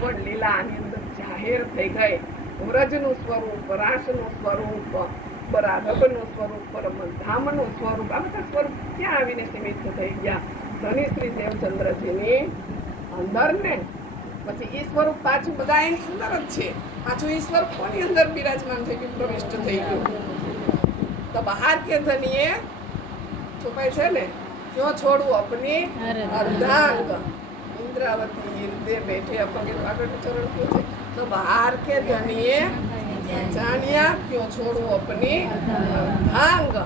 પણ લીલા આની અંદર જાહેર થઈ ગઈ. વ્રજનું સ્વરૂપ, રાસનું સ્વરૂપ, રાઘવનું સ્વરૂપ, પરમધામનું સ્વરૂપ, આ બધા સ્વરૂપ ક્યાં આવીને સીમિત થઈ ગયા? ધની શ્રી દેવચંદ્રજીની અંદર ને પછી ઈ સ્વરૂપ પાછું બધા એની અંદર જ છે. પાછું ઈ સ્વરૂપ કોની અંદર બિરાજમાન થઈ ગયું, પ્રવિષ્ટ થઈ ગયું? તો બહાર કે ધનીએ છુપાય છે ને, ક્यों छोड़ू अपनी अर्धांग, इंद्रावती हृदय बैठे अपने આગળ ચરણ કયું છે? તો બહાર કે ધનીએ જાણ્યા, ક્यों छोड़ू अपनी अर्धांग.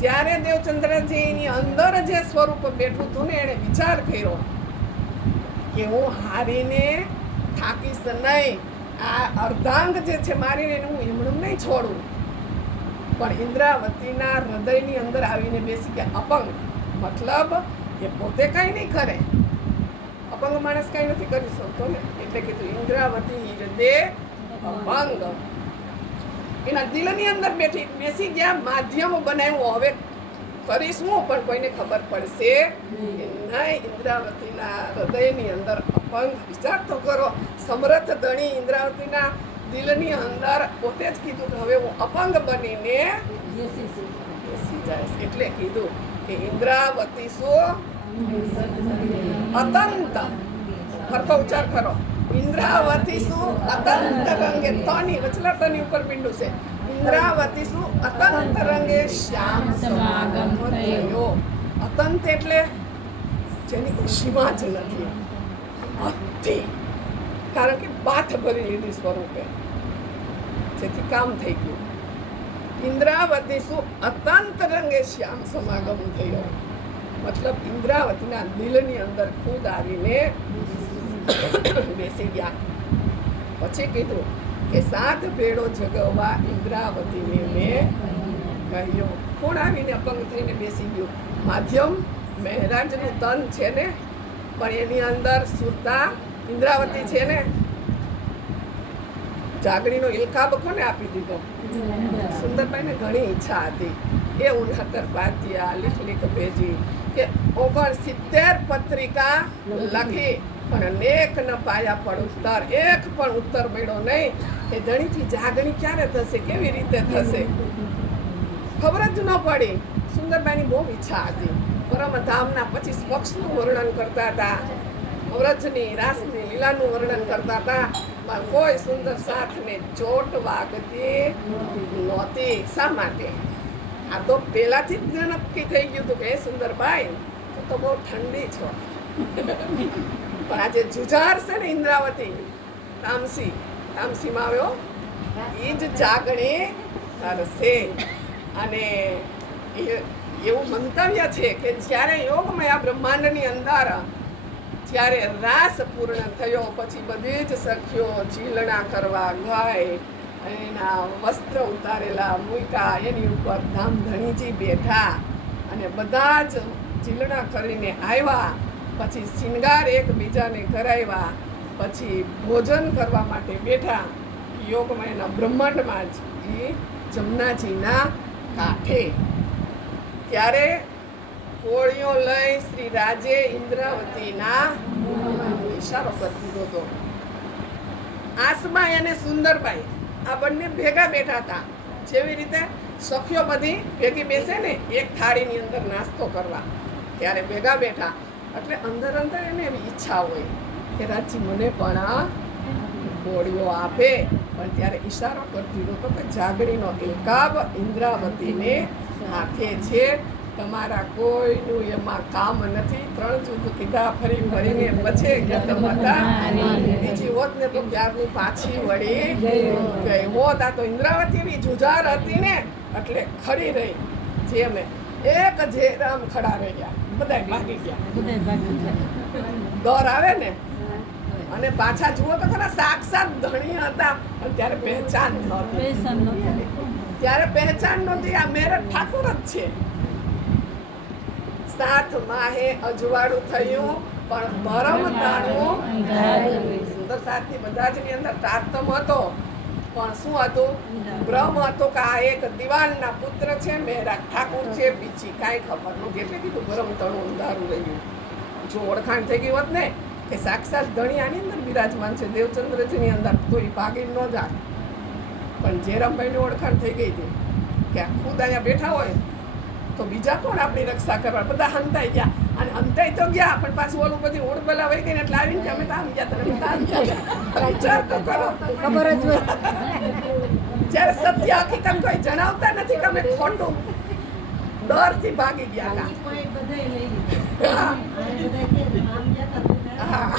જ્યારે દેવચંદ્રજીની અંદર જે સ્વરૂપ બેઠું હતું ને, એને વિચાર કર્યો કે હું હારીને થાકીશ નહીં, આ અર્ધાંગ જે છે મારીને હું એમણું નહીં છોડું. પણ ઇન્દ્રાવતીના હૃદયની અંદર આવીને બેસી ગયા અપંગ. મતલબ એ પોતે કઈ નહીં કરે, અપંગ માણસ કઈ નથી કરી શકતો ને, એટલે કીધું ઇન્દ્રાવતી હૃદય અપંગ. એના દિલની અંદર બેસી ગયા, માધ્યમ બનાવ્યું. હવે કરીશ હું, પણ કોઈને ખબર પડશે નહીં. ઇન્દ્રાવતીના હૃદયની અંદર અપંગ. વિચાર તો કરો, સમર્થ ધણી ઇન્દ્રાવતીના દિલની અંદર પોતે જ કીધું કે હવે હું અપંગ બનીને બેસી જાય. એટલે કીધું કે ઇન્દ્રાવતી શું અતંત. સરખો ઉચ્ચાર કરો. ઇન્દ્રાવતી શું અતંત રંગે, તની વચલા તની ઉપર બિંદુ છે. ઇન્દ્રાવતી શું અતંત રંગે શ્યામ સમાગમ થયો. અતંત એટલે જેની કોઈ સીમા જ નથી, અતિ. કારણ કે બાથ ભરી લીધી સ્વરૂપે, જેથી કામ થઈ ગયું. ઇન્દ્રાવતી શું અતંત રંગે શ્યામ સમાગમ થયો. મતલબ ઇન્દ્રાવતીના દિલની અંદર ખુદ આવીને બેસી ગયા. પછી કીધું કે સાત ભેળો જગવવા ઇન્દ્રાવતીને મેં કહ્યું. કોણ આવીને અપંગ થઈને બેસી ગયું? માધ્યમ મહારાજનું તન છે ને, પણ એની અંદર સુરતા ઇન્દ્રાવતી છે ને. જાગણીનો ઇલકાબ કોને આપી દીધો? સુંદરભાઈને ઘણી ઈચ્છા હતી. એ 69 પાતિયા લીખ ભેજી કે 69 પત્રિકા લખી, પણ અનેક ન પાયા પણ ઉત્તર. એક પણ ઉત્તર મળ્યો નહીં. એ ધણીથી જાગણી ક્યારે થશે, કેવી રીતે થશે, ખબર જ ન પડી. સુંદરભાઈની બહુ ઈચ્છા હતી. પરમધામના 25 પક્ષનું વર્ણન કરતા હતા, વ્રજની રાસની લીલાનું વર્ણન કરતા હતા, પણ કોઈ સુંદર સાથને ચોટ વાગતી નહોતી. શા માટે? આ તો પહેલાથી જ નક્કી થઈ ગયું હતું કે સુંદરભાઈ તો બહુ ઠંડી છો. પણ આજે જુજાર છે ને ઇન્દ્રાવતી, તામસીમાં આવ્યો, એ જ જાગણી કરશે. અને એવું મંતવ્ય છે કે જ્યારે યોગમય બ્રહ્માંડની અંદર જ્યારે રાસ પૂર્ણ થયો, પછી બધી જ સખીઓ ચીલણા કરવા ગઈ, એના વસ્ત્ર ઉતારેલા મૂક્યા, એની ઉપર ધામધણીજી બેઠા અને બધા જ ચીલણા કરીને આવ્યા. પછી શિંગાર એકબીજાને કરાવ્યા, પછી ભોજન કરવા માટે બેઠા યોગમયના બ્રહ્માંડમાં જ, એ જમનાજીના કાંઠે. ત્યારે કોળીઓ લઈ શ્રી રાજે ઇન્દ્રાવતીના ઈશારો કરી દીધો હતો. આસબાઈ અને સુંદરબાઈ આ બંને ભેગા બેઠા હતા. જેવી રીતે સખીઓ બધી ભેગી બેસે ને એક થાળીની અંદર નાસ્તો કરવા, ત્યારે ભેગા બેઠા. એટલે અંદર એને એવી ઈચ્છા હોય કે રાજજી મને પણ કોળીઓ આપે. પણ ત્યારે ઈશારો કરી દીધો હતો કે જાગણીનો ઇલકાબ ઇન્દ્રાવતીને હાથે છે, તમારા કોઈનું એમાં કામ નથી. 3 જુદ કીધા ફરી ફરીને પછી બીજી હોત ને તો ક્યારની પાછી વળી ગઈ હોત. આ તો ઇન્દ્રાવતી એવી જુજાર હતી ને, એટલે ખડી રહી. જે અમે એક જે રામ ખડા રહી ગયા, બધા ભાગી ગયા. ડર આવે ને. અને પાછા જુઓ તો ખરા, સાક્ષાત ધણી હતા, પણ ત્યારે પહેચાન નહોતી. ત્યારે પહેચાન નહોતી. આ મેરઠ ઠાકોર જ છે. 7 માહે અજવાળું થયું, પણ ભરમ તાણું સુંદર. 7 ની બધા જ ની અંદર તારતમ હતો, પણ શું હતું? બ્રહ્મ હતો કે આ એક દિવાનના પુત્ર છે, મેરા ઠાકુર છે, બીજી કાંઈ ખબર નહોતી. એટલે કીધું ભરમ તણું અંધારું રહ્યું. જો ઓળખાણ થઈ ગઈ હોત ને કે સાક્ષાત ધણી આની અંદર બિરાજમાન છે દેવચંદ્રજીની અંદર, તો એ ભાગી ન જાય. પણ જેરામભાઈની ઓળખાણ થઈ ગઈ હતી કે આ ખુદ અહીંયા બેઠા હોય તો બીજા કોણ આપણી રક્ષા કરવા. બધા હંતાઈ ગયા, અને હંતાઈ તો ગયા પણ પાછું ઓલું બધી ઓળબલા વહી ગઈ ને એટલે આવીને કે અમે તો આમ ગયા તમે તો આમ ગયા. વિચાર તો કરો. ખબર જ હોય. જ્યારે સત્ય હકીકત કોઈ જણાવતા નથી કે અમે ખોટું, ડરથી ભાગી ગયા હતા. બધાય લઈ લીધા. હા. બધાય કે આમ જતા હા